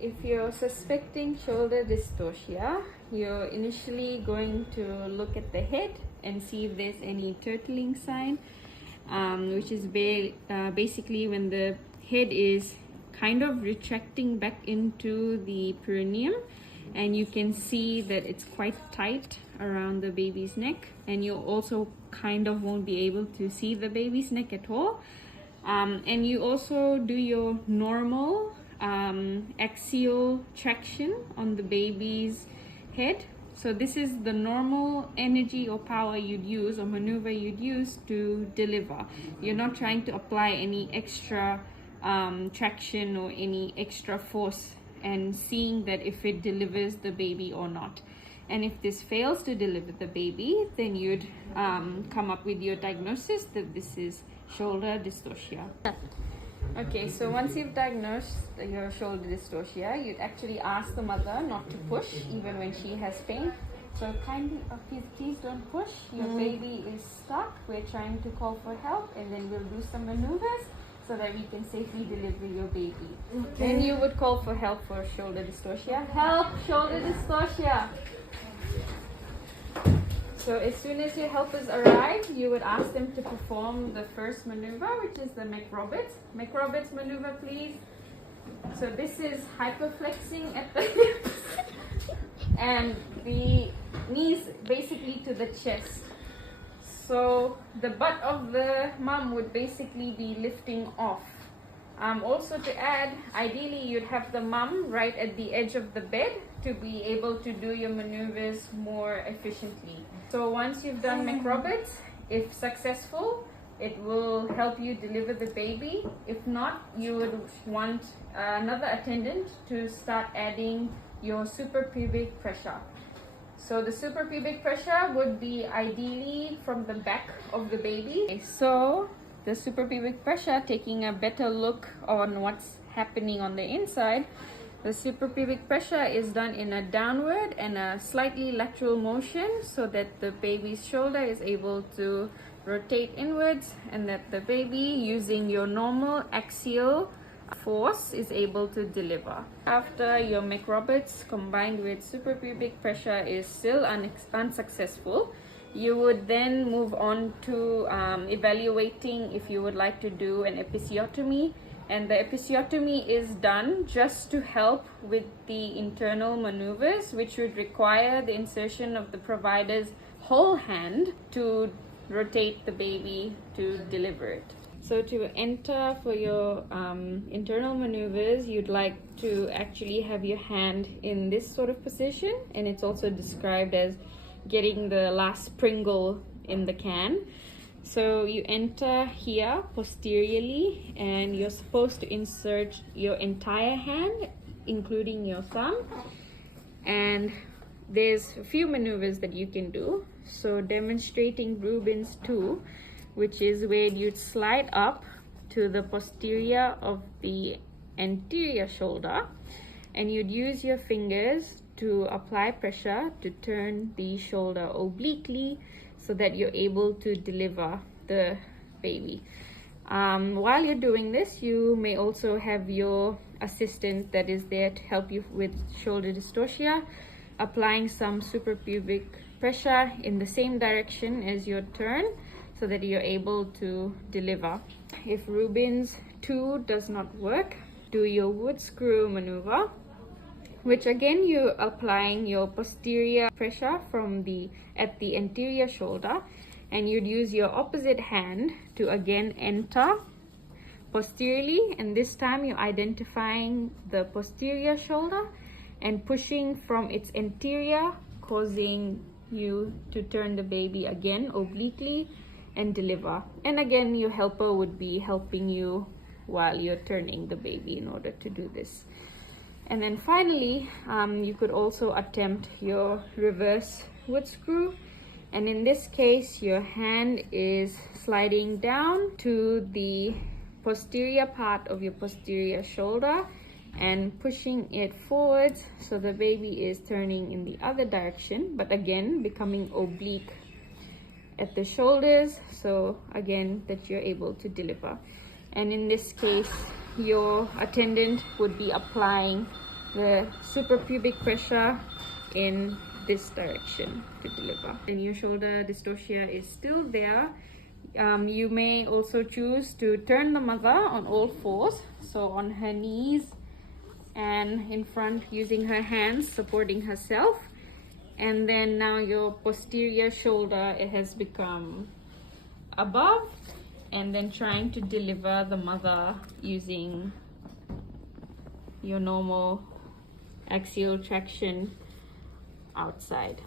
if you're suspecting shoulder dystocia, you're initially going to look at the head and see if there's any turtling sign, which is basically when the head is kind of retracting back into the perineum, and you can see that it's quite tight around the baby's neck, and you also kind of won't be able to see the baby's neck at all. And you also do your normal axial traction on the baby's head. So this is the normal energy or power you'd use or maneuver you'd use to deliver. You're not trying to apply any extra traction or any extra force and seeing that if it delivers the baby or not. And if this fails to deliver the baby, then you'd come up with your diagnosis that this is shoulder dystocia. Okay, so once you've diagnosed your shoulder dystocia, you'd actually ask the mother not to push even when she has pain. So kindly, please don't push. Your baby is stuck. We're trying to call for help, and then we'll do some maneuvers so that we can safely deliver your baby. Okay. Then you would call for help for shoulder dystocia. Help, shoulder dystocia. So as soon as your helpers arrive, you would ask them to perform the first maneuver, which is the McRoberts. McRoberts maneuver, please. So this is hyperflexing at the hips and the knees basically to the chest. So the butt of the mom would basically be lifting off. Also to add, ideally you'd have the mom right at the edge of the bed to be able to do your maneuvers more efficiently. So once you've done McRoberts, if successful, it will help you deliver the baby. If not, you would want another attendant to start adding your suprapubic pressure. So the suprapubic pressure would be ideally from the back of the baby. Okay, so the suprapubic pressure, taking a better look on what's happening on the inside, the suprapubic pressure is done in a downward and a slightly lateral motion so that the baby's shoulder is able to rotate inwards and that the baby, using your normal axial force, is able to deliver. After your McRoberts combined with suprapubic pressure is still unsuccessful, you would then move on to evaluating if you would like to do an episiotomy. And the episiotomy is done just to help with the internal maneuvers, which would require the insertion of the provider's whole hand to rotate the baby to deliver it. So to enter for your internal maneuvers, you'd like to actually have your hand in this sort of position, and it's also described as getting the last Pringle in the can. So you enter here posteriorly, and you're supposed to insert your entire hand, including your thumb. And there's a few maneuvers that you can do. So demonstrating Rubin's 2, which is where you'd slide up to the posterior of the anterior shoulder, and you'd use your fingers to apply pressure to turn the shoulder obliquely so that you're able to deliver the baby. While you're doing this, you may also have your assistant that is there to help you with shoulder dystocia, applying some suprapubic pressure in the same direction as your turn so that you're able to deliver. If Rubin's 2 does not work, do your wood screw maneuver, which again you're applying your posterior pressure at the anterior shoulder, and you'd use your opposite hand to again enter posteriorly, and this time you're identifying the posterior shoulder and pushing from its anterior, causing you to turn the baby again obliquely and deliver. And again, your helper would be helping you while you're turning the baby in order to do this. And then finally, you could also attempt your reverse wood screw. And in this case, your hand is sliding down to the posterior part of your posterior shoulder and pushing it forwards so the baby is turning in the other direction, but again becoming oblique at the shoulders, so again that you're able to deliver. And in this case, your attendant would be applying the suprapubic pressure in this direction to deliver. And your shoulder dystocia is still there. You may also choose to turn the mother on all fours, so on her knees and in front, using her hands supporting herself. And then now your posterior shoulder, it has become above, and then trying to deliver the mother using your normal axial traction outside.